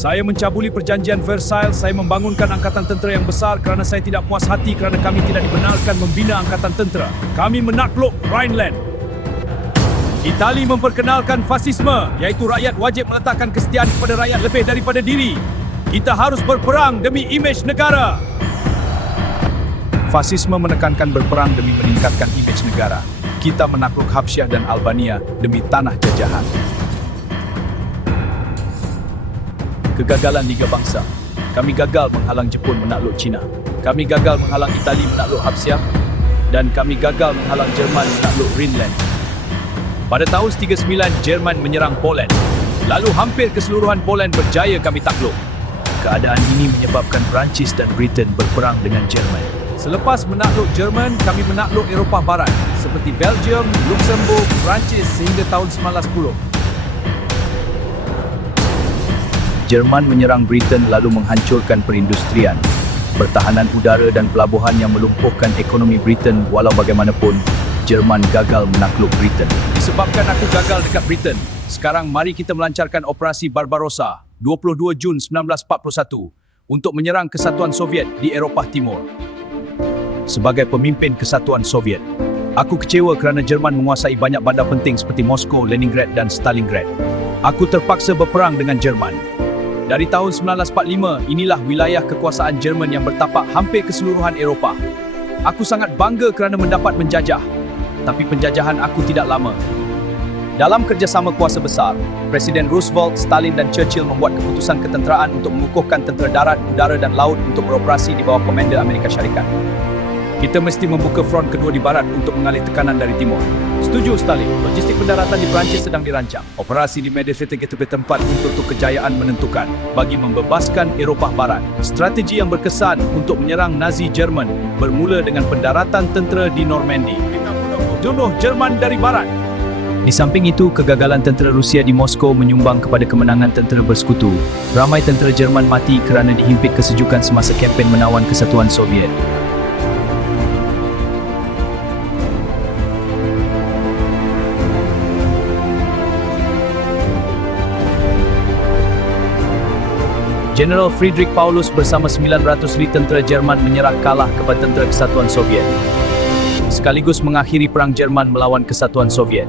Saya mencabuli perjanjian Versailles. Saya membangunkan angkatan tentera yang besar kerana saya tidak puas hati kerana kami tidak dibenarkan membina angkatan tentera. Kami menakluk Rhineland. Itali memperkenalkan fasisme, iaitu rakyat wajib meletakkan kesetiaan kepada rakyat lebih daripada diri. Kita harus berperang demi imej negara. Fasisme menekankan berperang demi meningkatkan imej negara. Kita menakluk Habsyah dan Albania demi tanah jajahan. Kegagalan Liga Bangsa. Kami gagal menghalang Jepun menakluk China. Kami gagal menghalang Itali menakluk Habsyah. Dan kami gagal menghalang Jerman menakluk Rhineland. Pada tahun 39, Jerman menyerang Poland. Lalu hampir keseluruhan Poland berjaya kami takluk. Keadaan ini menyebabkan Perancis dan Britain berperang dengan Jerman. Selepas menakluk Jerman, kami menakluk Eropah Barat seperti Belgium, Luxembourg, Perancis sehingga tahun 1910. Jerman menyerang Britain lalu menghancurkan perindustrian, pertahanan udara dan pelabuhan yang melumpuhkan ekonomi Britain. Walau bagaimanapun, Jerman gagal menakluk Britain. Disebabkan aku gagal dekat Britain, sekarang mari kita melancarkan Operasi Barbarossa 22 Jun 1941 untuk menyerang Kesatuan Soviet di Eropah Timur. Sebagai pemimpin Kesatuan Soviet, aku kecewa kerana Jerman menguasai banyak bandar penting seperti Moskow, Leningrad dan Stalingrad. Aku terpaksa berperang dengan Jerman. Dari tahun 1945, inilah wilayah kekuasaan Jerman yang bertapak hampir keseluruhan Eropah. Aku sangat bangga kerana mendapat menjajah, tapi penjajahan aku tidak lama. Dalam kerjasama kuasa besar, Presiden Roosevelt, Stalin dan Churchill membuat keputusan ketenteraan untuk mengukuhkan tentera darat, udara dan laut untuk beroperasi di bawah komander Amerika Syarikat. Kita mesti membuka front kedua di barat untuk mengalih tekanan dari timur. Setuju, Stalin. Logistik pendaratan di Perancis sedang dirancang. Operasi di Mediterranean tempat untuk kejayaan menentukan bagi membebaskan Eropah Barat. Strategi yang berkesan untuk menyerang Nazi Jerman bermula dengan pendaratan tentera di Normandy. Kita bunuh Jerman dari barat. Di samping itu, kegagalan tentera Rusia di Moskow menyumbang kepada kemenangan tentera bersekutu. Ramai tentera Jerman mati kerana dihimpit kesejukan semasa kempen menawan Kesatuan Soviet. Jeneral Friedrich Paulus bersama 900 tentera Jerman menyerah kalah kepada tentera Kesatuan Soviet, sekaligus mengakhiri Perang Jerman melawan Kesatuan Soviet.